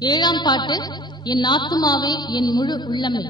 ஏழாம் பாட்டு. என் ஆத்துமாவே என் முழு உள்ளமே.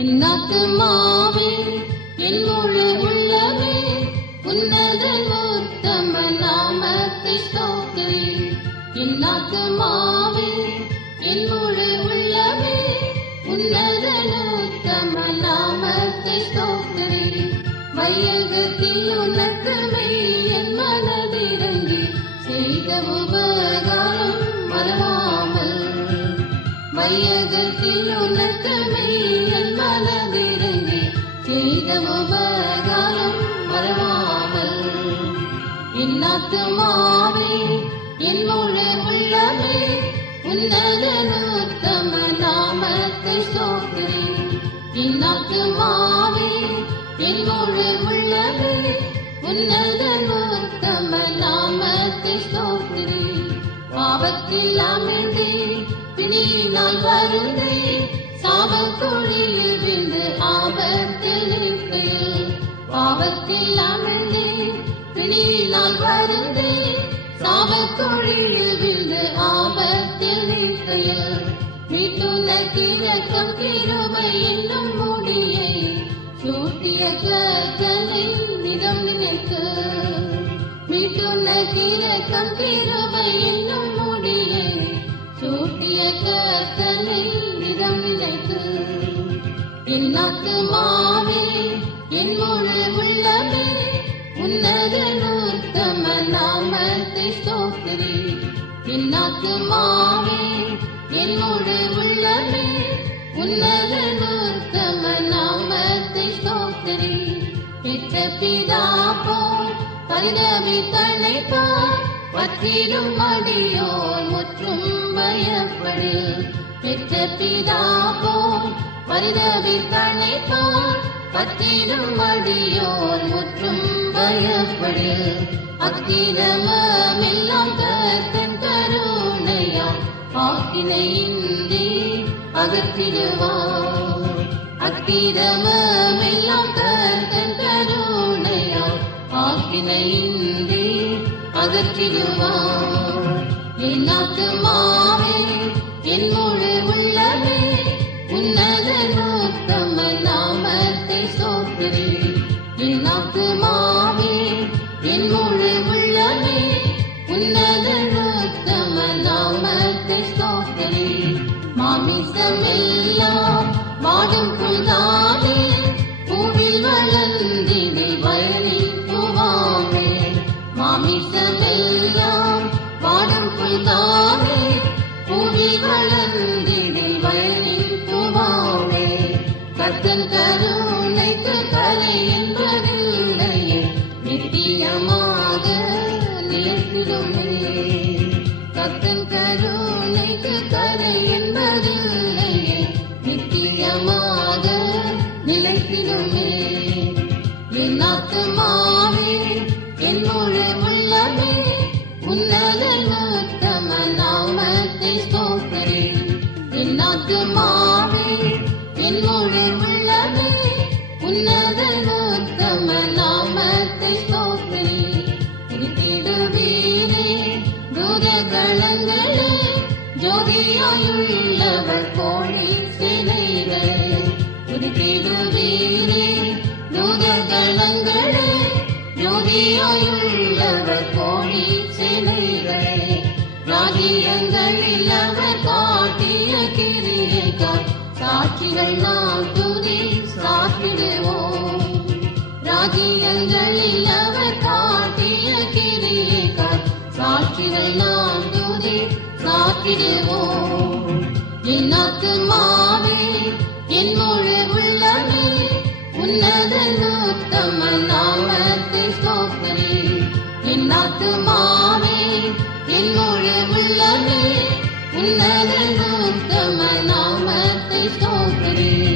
என் ஆத்துமாவே என் முழு உள்ளமே உன்னதன் உத்தம நாமத்தை ஸ்தோத்திரி. என் ஆத்துமாவே என் முழு உள்ளமே உன்னதன் உத்தம நாமத்தை ஸ்தோத்திரி. வையகத்தில் உனக்கு என் மனதிறங்கி செய்த உபகாரம் மறவாமல். வையகத்தில் உனக்கு என் மனதிறங்கி செய்த உபகாரம் மறவாமல். என் ஆத்துமாவே என் முழு உள்ளமே உன்னதன் உத்தம நாமத்தை ஸ்தோத்திரி. என் ஆத்துமாவே என் முழு உள்ளமே உன்னதன் உத்தம நாமத்தை ஸ்தோத்திரி. பாவத்தில் அமிழ்ந்தே பிணியினால் வருந்தே சாபக்குழியில் விழுந்து ஆபத்தில் இருக்கையில். பாவத்தில் அமிழ்ந்தே பிணியினால் வருந்தே சாபக்குழியில் விழுந்து ஆபத்தில் இருக்கையில். மீட்டுனக்கு இரக்கம் கிருபை என்னும் முடியை சூட்டிய கர்த்தனின் நிதம் நினைத்து. மீட்டுனக்கு இரக்கம் கிருபை என்னும் முடியை சூட்டிய கர்த்தனின் நிதம் நினைத்து. என் ஆத்துமாவே என் முழு உள்ளமே உன்னதன் உத்தம நாமத்தை ஸ்தோத்திரி. என் ஆத்துமாவே என் முழு உள்ளமே உன்னதன் உத்தம நாமத்தை ஸ்தோத்திரி. பெற்ற பிதா போல் பரிதபித்தழைப்பார் பற்றிடும் அடியோர் முற்றும் பயப்படு. பெற்ற பிதா போல் பரிதபித்தழைப்பார் பற்றிடும் அடியோர் முற்றும் பயப்படு. அக்கிரமெல்லாம் கர்த்தன் கருணையால் ஆக்கினையின்றி அகற்றிடுவார். அக்கிரமெல்லாம் கர்த்தன் கருணையால் ஆக்கினையின்றி அகற்றிடுவார். என் ஆத்துமாவே என் முழு உள்ளமே உன்னதன் உத்தம நாமத்தை ஸ்தோத்திரி. என் ஆத்துமாவே என் முழு உள்ளமே உன்னதன் உத்தம நாமத்தை ஸ்தோத்திரி. மாமிசம் எல்லாம் வாடும் புல்தானே பூவில் வளர்ந்தினை வயலில் பூவாமே. மாமிசம் எல்லாம் வாடும் புல்தானே பூவில் வளர்ந்தினை வயலில் பூவாமே. கர்த்தன் கருணைக்கு கலை என்பதில்லையே நித்தியமாக நிலைத்திடுமே. கர்த்தன் கருணைக்கு கலை என்பதில்லையே நித்தியமாக நிலைத்திடுமே. என் ஆத்துமாவே என் முழு உள்ளமே உன்னதன் உத்தம நாமத்தை ஸ்தோத்திரி. என் ஆத்துமாவே என் முழு உள்ளமே உன்னதன் உத்தம நாமத்தை ஸ்தோத்திரி. குறித்திடுவீரே தூதகளங்களே ஜோதியாயுள்ளவர் கோழி சேனைகளே. குறித்திடுவீரே தூதகளங்களே ஜோதியாயுள்ளவர் கோழி சேனைகளே. ராஜ்யங்களில் அவர் காட்டிய கிரியைக்காய் சாட்சிகள் நாம் துதி சாற்றிடுவோம். ராஜ்யங்களில் அவர் காட்டிய கிரியைக்காய் சாட்சிகள் நாம் துதி சாற்றிடுவோம். என் ஆத்துமாவே என் முழு உள்ளமே உன்னதன் உத்தம நாமத்தை ஸ்தோத்திரி. என் ஆத்துமாவே என் முழு உள்ளமே உன்னதன் உத்தம நாமத்தை ஸ்தோத்திரி.